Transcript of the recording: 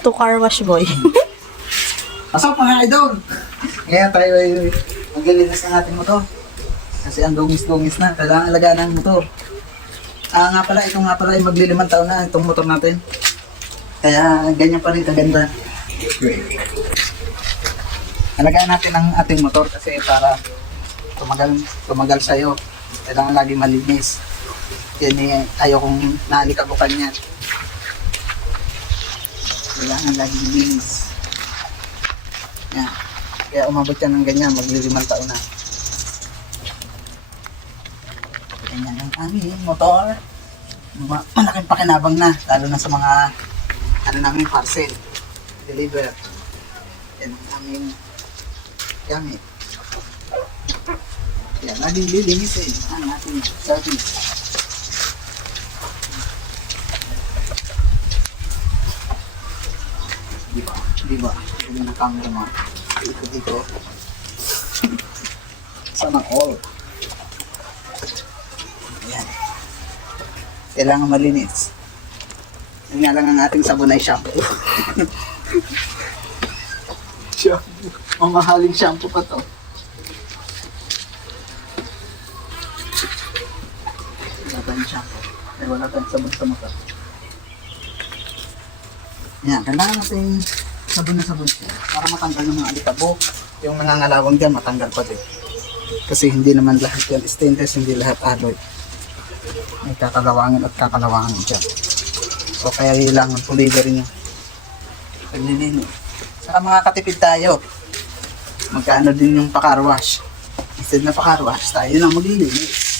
to car wash boy. Pasok mga idol! Ngayon tayo ay maglilinis ng ating motor. Kasi ang dungis-dungis na, kailangan alagaan ng motor. Ah nga pala, ito nga pala ay maglilimang taon na itong motor natin. Kaya ganyan pa rin kaganda. Alagaan natin ang ating motor kasi para tumagal, tumagal sa'yo. Kailangan lagi malinis. Yan eh, ayaw kong naalikabukan yan. Kailangan lagi linis. Yan. Kaya umabot yan ng ganyan, maglilimang taon na. Ganyan ang aming motor. Ma- malaking pakinabang na, lalo na sa mga ano namin parcel. Deliver. Yan ang aming gamit. Yan, laging lilinisin ang ating service. Di ba? Di na camera mo. Dito. Sana all. Ayan. Kailangan malinis. Yun nga lang ang ating sabon ay shampoo. shampoo. Mamahaling shampoo pa to. Wala tayong shampoo. Ay, wala tayong sabon sa mata. Yan, kailangan natin sabon na sabon siya para matanggal yung mga alikabok. Yung nangangalawang dyan, matanggal pa din. Kasi hindi naman lahat yan stainless, hindi lahat alloy. May kakalawangin at kakalawangin dyan. So kaya kailangan pulido rin yung paglilino. Saka mga katipid tayo, magkano din yung pakarwash. Instead na pakarwash, tayo na maglilinis.